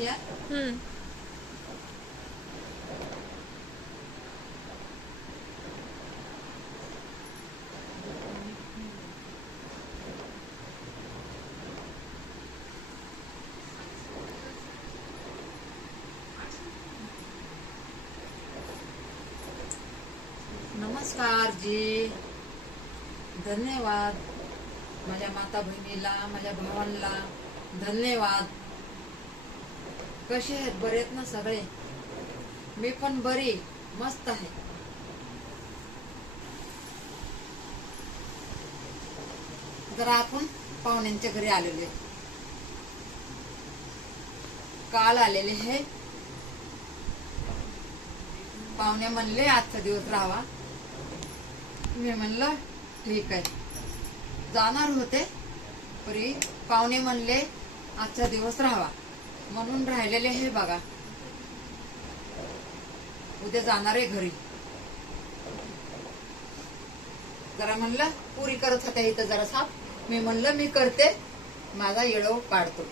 या नमस्कार जी, धन्यवाद माझ्या माता बहिणीला, माझ्या भावांना धन्यवाद. कसे आहेत? बरे आहेत ना सगळे? मी पण बरी मस्त आहे. जरा आपण पाहुण्यांच्या घरी आलेले, काल आलेले आहे. पाहुणे म्हणले आजचा दिवस राहावा. मी म्हणलं ठीक आहे. जाणार होते तरी पाहुणे म्हणले आजचा दिवस राहावा, म्हणून राहिलेले हे बघा. उद्या जाणार आहे घरी. जरा म्हणलं पुरी करत होत्या इथं जरा साफ. मी म्हणलं मी करते, माझा येडो काढतो,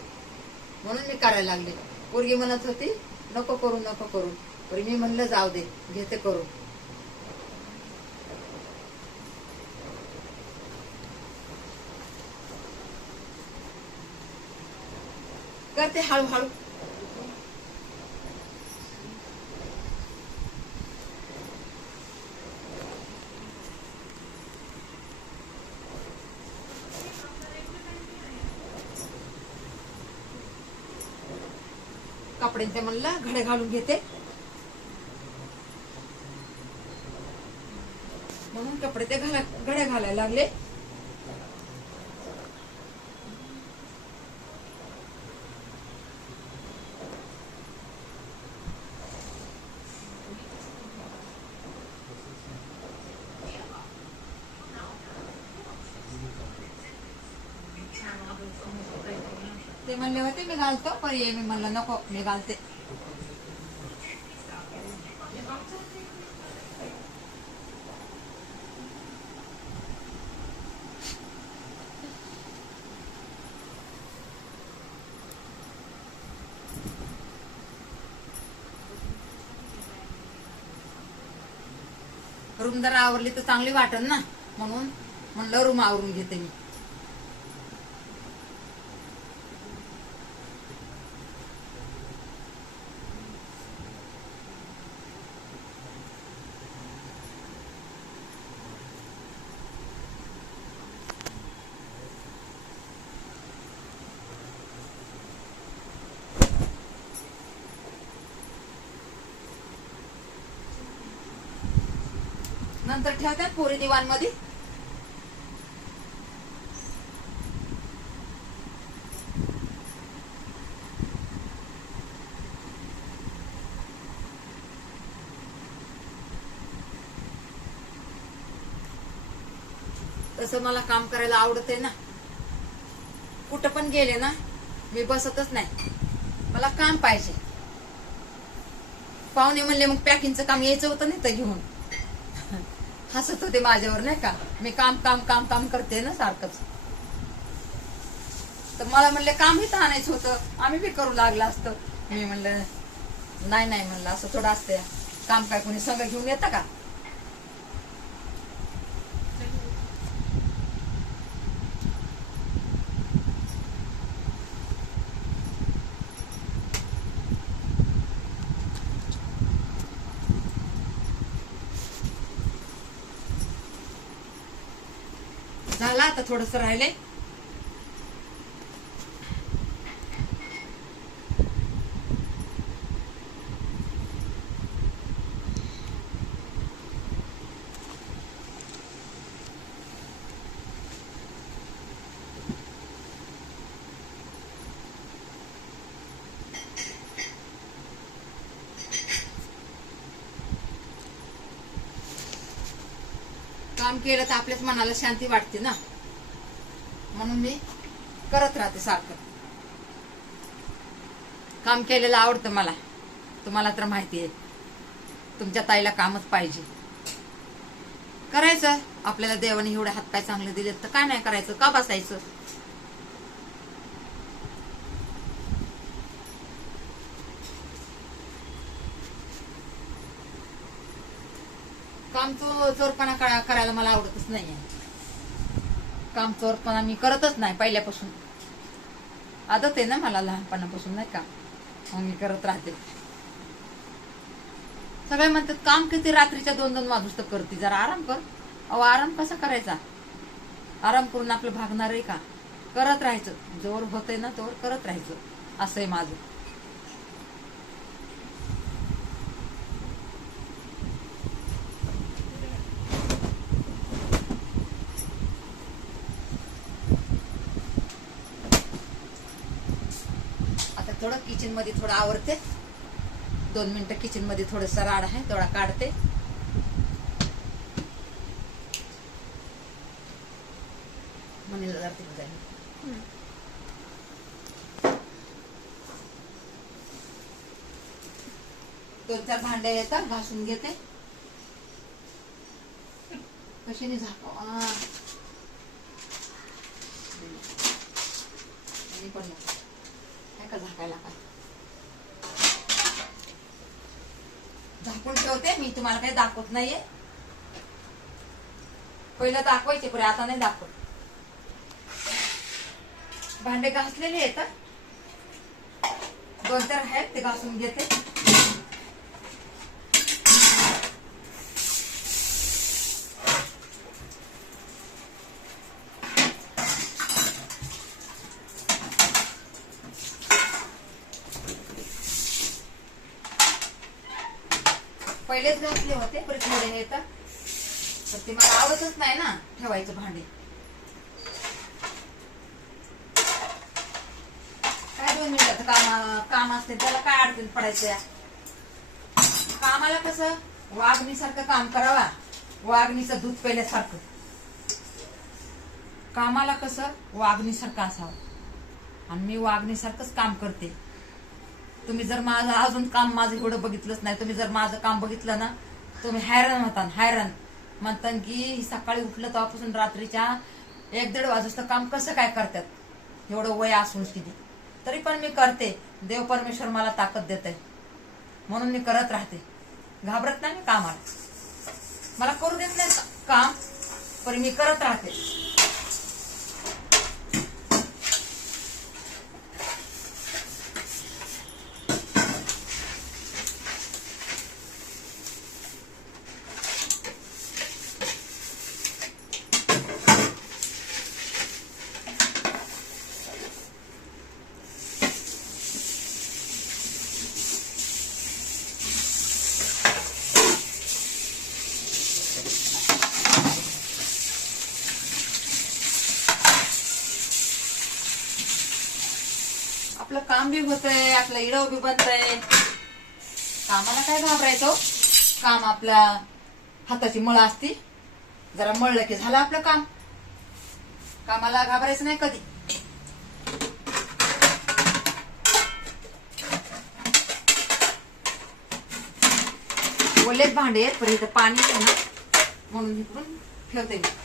म्हणून मी करायला लागले. पोरगी म्हणत होती नको करू नको करू, तरी मी म्हणलं जाऊ दे, घेते करू. करते हळूहळू. कपड्यांचे म्हणलं घडे घालून घेते, म्हणून कपडे ते घडे घालायला लागले. ते म्हणले होते मी घालतो, पण मी म्हणलं नको, मी घालते. रूम जरा आवरली तर चांगली वाटेल ना, म्हणून म्हणलं रूम आवरून घेते मी. नंतर ठेवतात पोरी दिवाण मध्ये. तसं मला काम करायला आवडत आहे ना. कुठं पण गेले ना मी बसतच नाही, मला काम पाहिजे. पाहुणे म्हणले मग पॅकिंगचं काम यायचं होतं नाही तर घेऊन हसत होते माझ्यावर, नाही का. मी काम काम काम काम करते ना सारखंच. तर मला म्हणले काम इथं आणायचं होतं, आम्ही बी करू लागलं असतं. मी म्हणलं नाही नाही, म्हणलं असं थोडं असते काम, काय कोणी संग घेऊन येतं का. झाला आता थोडस राहिले. काम केलं तर आपल्याच मनाला शांती वाटते ना, म्हणून मी करत राहते सारखं. काम केलेलं आवडतं मला, तुम्हाला तर माहिती आहे. तुमच्या ताईला कामच पाहिजे, करायचं. आपल्याला देवाने एवढे हातपाय चांगले दिलेत तर काय नाही करायचं, का बसायचं. काम चोरपणा करायला मला आवडतच नाहीये. काम चोरपणा मी करतच नाही पहिल्यापासून. आदत आहे ना मला लहानपणापासून, नाही का, मग मी करत राहते. सगळे म्हणतात काम किती रात्रीच्या 2-2 वाजूस तर करते, जरा आराम कर. अहो आराम कसा करायचा? आराम करून आपलं भागणार आहे का? करत राहायचं, जोर होतंय ना तोवर करत राहायचं, असं आहे माझं. आता थोडं किचन मध्ये थोडं आवरते, 2 मिनिटं किचन मध्ये थोडंसं राड आहे थोडा काढते. म्हणून जाते जाईल. 2-4 भांडे येतात, घासून घेते. कशाने झाकावा पण का झाकायला काय झाकून ठेवते मी. तुम्हाला काही दाखवत नाहीये. पहिलं दाखवायचे पण आता नाही दाखवत. भांडे घासलेले आहेत, 2-4 आहेत, ते घासून घेते. पहिलेच घासले होते, परत थोडे हे येतात, पण ते मला आवडतच नाही ना ठेवायचं भांडे. काय 2 मिनिटाचं काम असते, त्याला काय अडचण पडायचं? कामाला कसं वाघणीसारखं काम करावा, वाघणीचं दूध पेल्यासारखं. कामाला कसं वाघणीसारखं असावं, आणि मी वाघणीसारखंच काम करते. तुम्ही जर माझं अजून काम माझं एवढं बघितलंच नाही, तुम्ही जर माझं काम बघितलं ना, तुम्ही हैराण होता. हैराण म्हणता की सकाळी उठलं तेव्हापासून रात्रीच्या 1-1.5 वाजता काम कसं काय करतात, एवढं वय असून किती तरी पण मी करते. देव परमेश्वर मला ताकद देते म्हणून मी करत राहते. घाबरत नाही मी कामाला. मला करू देत नाही काम, पण मी करत राहते. आपलं काम बी होतंय, आपलं इडव बी बनतंय. कामाला काय घाबरायचं? काम आपल्या हाताची मळ असती, जरा मळलं की झालं आपलं काम. कामाला घाबरायचं नाही कधी. ओलेच भांडे आहेत, पण इथं पाणी आहे ना म्हणून इकडून ठेवते मी.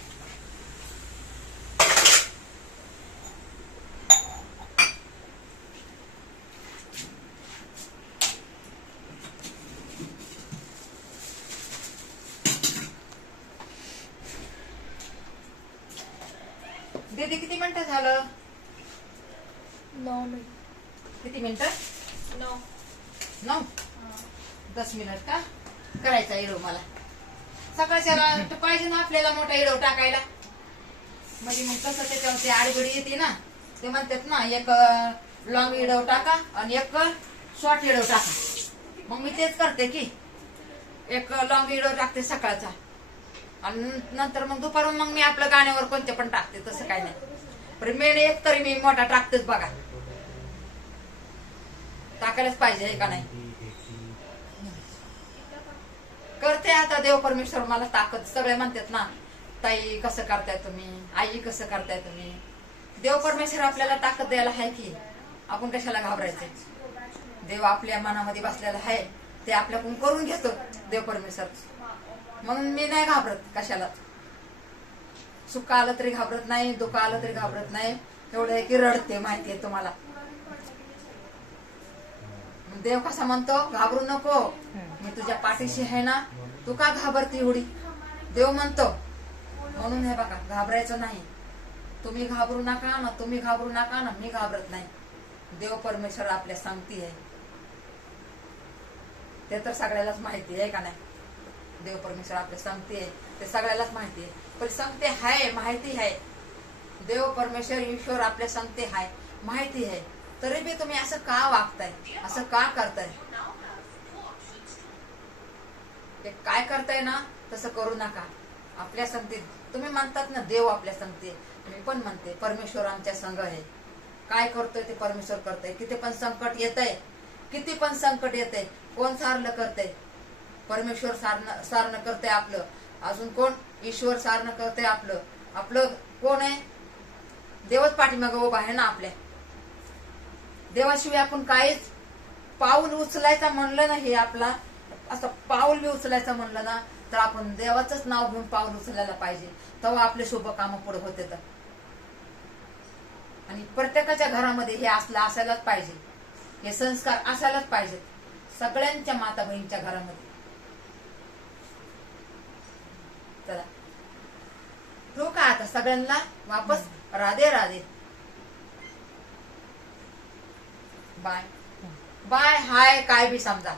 दीदी किती मिनिटं झालं? 9 मिनिट. किती मिनिटं? 9. 10 मिनिट का करायचा इडव मला. सकाळच्याला पाहिजे ना आपल्याला मोठा इडव टाकायला, म्हणजे मग कसं त्याच्यावरती आडगडी येते ना. ते म्हणतात ना, एक लॉंग इडव टाका आणि एक शॉर्ट इडव टाका. मग मी तेच करते की एक लॉंग इडव टाकते सकाळचा, आणि नंतर मग दुपारून मग मी आपल्या गाण्यावर कोणते पण टाकते. तसं काही नाही, पण मेन एक तरी मी मोठा टाकतेच बघा. टाकायलाच पाहिजे, हे का नाही? करते आता. देव परमेश्वर मला ताकद. सगळे म्हणतात ना, ताई कसं करताय तुम्ही, आई कसं करताय तुम्ही. देव परमेश्वर आपल्याला ताकद द्यायला आहे की, आपण कशाला घाबरायचं? देव आपल्या मनामध्ये बसलेला आहे, ते आपल्याकडून करून घेतो देव परमेश्वर. म्हणून मी नाही घाबरत कशाला. सुख आलं तरी घाबरत नाही, दुःख आलं तरी घाबरत नाही. एवढं आहे की रडते, माहितीये तुम्हाला. देव कसा म्हणतो, घाबरू नको, मी तुझ्या पाठीशी आहे ना, तू का घाबरती एवढी? देव म्हणतो म्हणून हे बघा, घाबरायचं नाही. तुम्ही घाबरू नका ना, तुम्ही घाबरू नका ना, मी घाबरत नाही. देव परमेश्वर आपल्या संगती आहे, ते तर सगळ्यालाच माहिती आहे का नाही? देव परमेश्वर आपल्या संगती आहे ते सगळ्यालाच माहिती आहे. पण संगती आहे, माहिती आहे. देव परमेश्वर ईश्वर आपल्या संगती आहे, माहिती आहे. तरी बी तुम्ही असं का वागताय, असं का करताय? ते काय करताय ना तसं करू नका. आपल्या संगतीत तुम्ही म्हणतात ना देव आपल्या संगती, मी पण म्हणते परमेश्वर आमच्या संग आहे. काय करतोय ते परमेश्वर करतोय. किती पण संकट येतंय, किती पण संकट येतंय, कोण सारलं करतंय? परमेश्वर सारणं करतंय आपलं. अजून कोण? ईश्वर सारणं करतंय आपलं. आपलं कोण आहे? देवच पाठीमागं उभा आहे ना आपल्या. देवाशिवाय आपण काहीच पाऊल उचलायचं म्हणलं ना, हे आपला असं पाऊल बी उचलायचं म्हणलं ना तर आपण देवाचंच नाव घेऊन पाऊल उचलायला पाहिजे. तेव्हा आपले शुभ कामं पुढे होते. आणि प्रत्येकाच्या घरामध्ये हे असलं असायलाच पाहिजे, हे संस्कार असायलाच पाहिजेत सगळ्यांच्या माता बहिणीच्या घरामध्ये. चला ठेवू का आता? सगळ्यांना वापस राधे राधे, बाय बाय, हाय काय बी समजा.